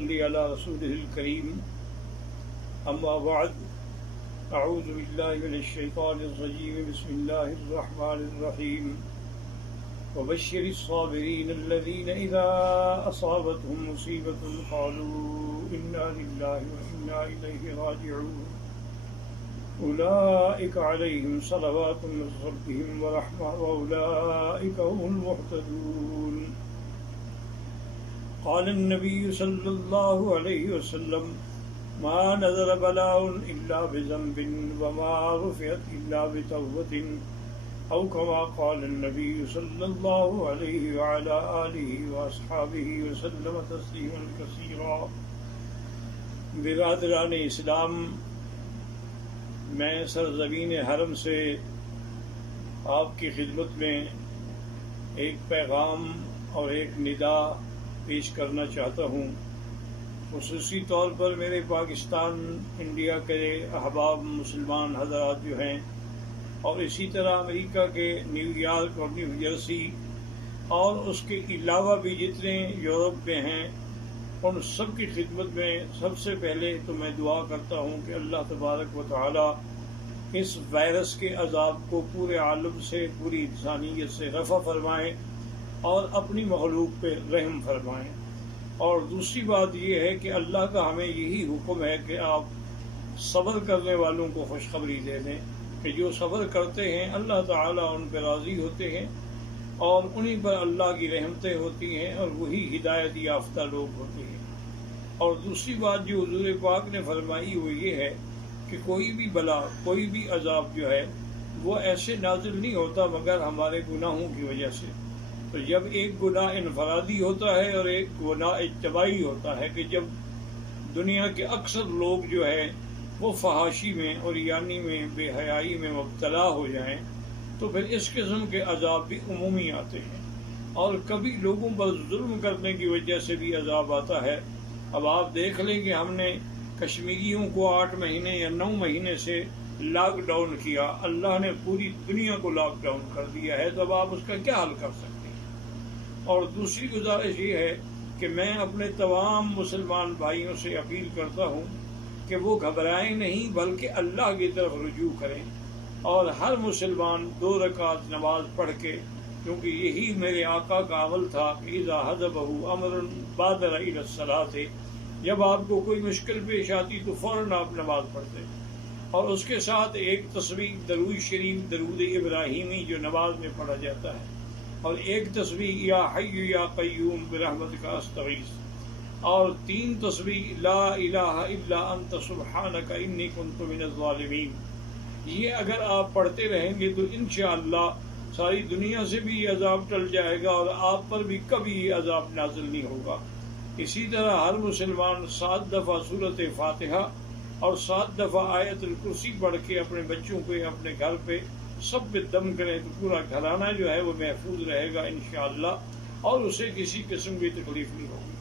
صلی علی رسوله الکریم اما بعد اعوذ باللہ من الشیطان الرجیم بسم اللہ الرحمن الرحیم وبشر الصابرین الذین اذا اصابتهم مصیبۃ قالوا انا للہ وانا الیہ راجعون اولئک علیہم صلوات من ربهم ورحمہ واولئک هم المہتدون قال النبي صلى الله عليه وسلم ما نزل بلاء إلا بذنب وما رفعت إلا بتوبة أو كما قال النبي صلى الله عليه وعلى آله وأصحابه وسلم تسليما كثيرا. برادران اسلام، میں سرزمین حرم سے آپ کی خدمت میں ایک پیغام اور ایک ندا پیش کرنا چاہتا ہوں. خصوصی طور پر میرے پاکستان انڈیا کے احباب مسلمان حضرات جو ہیں، اور اسی طرح امریکہ کے نیو یارک اور نیو جرسی اور اس کے علاوہ بھی جتنے یورپ میں ہیں، ان سب کی خدمت میں سب سے پہلے تو میں دعا کرتا ہوں کہ اللہ تبارک و تعالی اس وائرس کے عذاب کو پورے عالم سے، پوری انسانیت سے رفع فرمائیں اور اپنی مخلوق پہ رحم فرمائیں. اور دوسری بات یہ ہے کہ اللہ کا ہمیں یہی حکم ہے کہ آپ صبر کرنے والوں کو خوشخبری دے دیں کہ جو صبر کرتے ہیں اللہ تعالیٰ ان پہ راضی ہوتے ہیں اور انہی پر اللہ کی رحمتیں ہوتی ہیں اور وہی ہدایت یافتہ لوگ ہوتے ہیں. اور دوسری بات جو حضور پاک نے فرمائی وہ یہ ہے کہ کوئی بھی بلا، کوئی بھی عذاب جو ہے وہ ایسے نازل نہیں ہوتا مگر ہمارے گناہوں کی وجہ سے. تو جب ایک گناہ انفرادی ہوتا ہے اور ایک گناہ اجتماعی ہوتا ہے کہ جب دنیا کے اکثر لوگ جو ہے وہ فحاشی میں اور یعنی میں بے حیائی میں مبتلا ہو جائیں تو پھر اس قسم کے عذاب بھی عمومی آتے ہیں. اور کبھی لوگوں پر ظلم کرنے کی وجہ سے بھی عذاب آتا ہے. اب آپ دیکھ لیں کہ ہم نے کشمیریوں کو 8 مہینے یا 9 مہینے سے لاک ڈاؤن کیا، اللہ نے پوری دنیا کو لاک ڈاؤن کر دیا ہے، تو اب آپ اس کا کیا حل کر سکتے ہیں؟ اور دوسری گزارش یہ ہے کہ میں اپنے تمام مسلمان بھائیوں سے اپیل کرتا ہوں کہ وہ گھبرائیں نہیں بلکہ اللہ کی طرف رجوع کریں، اور ہر مسلمان 2 رکعت نماز پڑھ کے، کیونکہ یہی میرے آقا کا عمل تھا کہ اذا حضبہ امر بادر الی الصلاۃ، جب آپ کو کوئی مشکل پیش آتی تو فوراً آپ نماز پڑھتے، اور اس کے ساتھ ایک تسبیح درود شریف، درود ابراہیمی جو نماز میں پڑھا جاتا ہے، اور ایک تسبیح یا حی یا قیوم برحمتک استغیث، اور 3 تسبیح لا الہ الا انت سبحانک انی کنت من الظالمین. یہ اگر آپ پڑھتے رہیں گے تو انشاءاللہ ساری دنیا سے بھی یہ عذاب ٹل جائے گا اور آپ پر بھی کبھی یہ عذاب نازل نہیں ہوگا. اسی طرح ہر مسلمان 7 دفعہ سورۃ فاتحہ اور 7 دفعہ آیت الکرسی پڑھ کے اپنے بچوں پہ، اپنے گھر پہ سب پہ دم کریں تو پورا گھرانہ جو ہے وہ محفوظ رہے گا انشاءاللہ، اور اسے کسی قسم کی تکلیف نہیں ہوگی.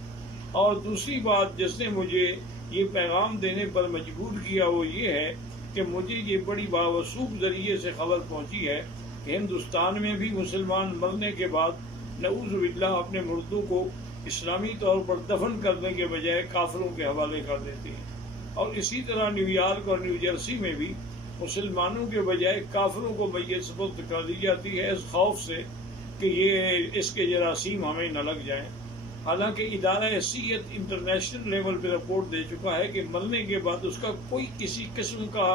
اور دوسری بات جس نے مجھے یہ پیغام دینے پر مجبور کیا وہ یہ ہے کہ مجھے یہ بڑی باوثوق ذریعے سے خبر پہنچی ہے کہ ہندوستان میں بھی مسلمان مرنے کے بعد نعوذ باللہ اپنے مردوں کو اسلامی طور پر دفن کرنے کے بجائے کافروں کے حوالے کر دیتے ہیں. اور اسی طرح نیو یارک اور نیو جرسی میں بھی مسلمانوں کے بجائے کافروں کو میت سپرد کر دی جاتی ہے اس خوف سے کہ یہ اس کے جراثیم ہمیں نہ لگ جائیں. حالانکہ ادارہ صحت انٹرنیشنل لیول پہ رپورٹ دے چکا ہے کہ مرنے کے بعد اس کا کوئی کسی قسم کا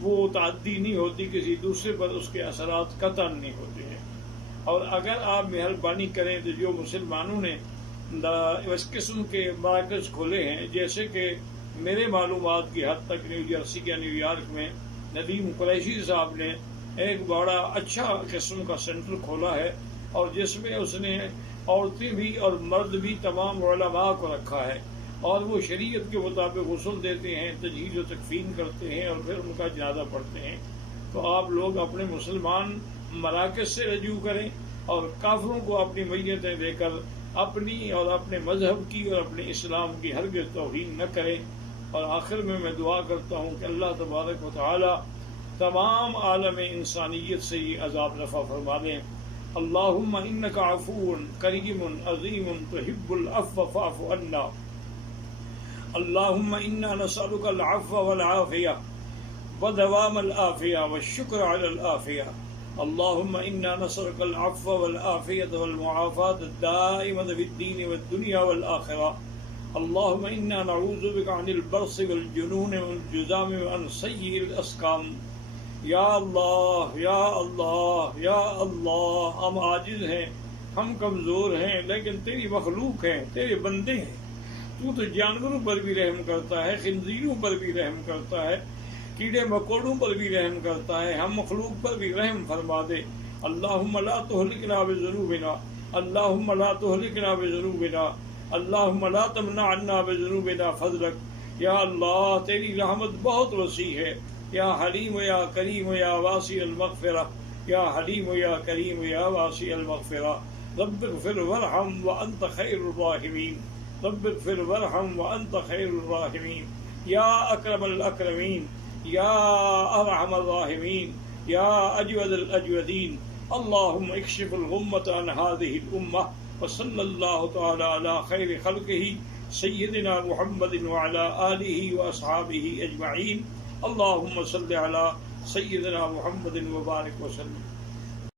وہ تعدی نہیں ہوتی، کسی دوسرے پر اس کے اثرات قطعاً نہیں ہوتے ہیں. اور اگر آپ مہربانی کریں تو جو مسلمانوں نے اس قسم کے مراکز کھولے ہیں، جیسے کہ میرے معلومات کی حد تک نیو جرسی یا نیو یارک میں ندیم قریشی صاحب نے ایک بڑا اچھا قسم کا سینٹر کھولا ہے، اور جس میں اس نے عورتیں بھی اور مرد بھی تمام علماء کو رکھا ہے، اور وہ شریعت کے مطابق غسل دیتے ہیں، تجہیز و تکفین کرتے ہیں اور پھر ان کا جنازہ پڑھتے ہیں. تو آپ لوگ اپنے مسلمان مراکز سے رجوع کریں اور کافروں کو اپنی میتیں دے کر اپنی اور اپنے مذہب کی اور اپنے اسلام کی ہرگز توہین نہ کریں. اور آخر میں دعا کرتا ہوں کہ اللہ تبارک و تعالی تمام عالم انسانیت سے یہ عذاب رفع فرما دیں. اللہم انک عفو کریم عظیم تحب العفو فاعف عنا. اللهم إنا نسألك العفو والعافية ودوام العافية والشكر على العافية. اللهم إنا نسألك العفو والعافية والمعافاة الدائمة في الدين والدنيا والآخرة. اللهم إنا نعوذ بك عن البرص والجنون والجذام وعن سيء الأسقام. یا اللہ یا اللہ یا اللہ، ہم عاجز ہیں، ہم کمزور ہیں، لیکن تیری مخلوق ہیں، تیرے بندے ہیں. تو جانوروں پر بھی رحم کرتا ہے، خنزیروں پر بھی رحم کرتا ہے، کیڑے مکوڑوں پر بھی رحم کرتا ہے، ہم مخلوق پر بھی رحم فرما دے. اللہم لا تہلکنا بذنوبنا، اللہم لا تہلکنا بذنوبنا، اللہم لا تمنع عنا بذنوبنا فضلک. یا اللہ تیری رحمت بہت وسیع ہے. یا حلیم یا کریم یا واسع المغفرہ، یا حلیم یا کریم یا واسع المغفرہ. رب اغفر وارحم وانت خیر الراحمین، رب اغفر وارحم وانت خیر الراحمین. یا اکرم الاکرمین، یا ارحم الراحمین، یا اجود الاجودین. اللہم اکشف الغمۃ عن هذه الامہ، وصلی اللہ تعالی علی خیر خلقہ سیدنا محمد وعلی آلہ واصحابہ اجمعین. اللہم صلی علی سیدنا محمد وبارک وسلم.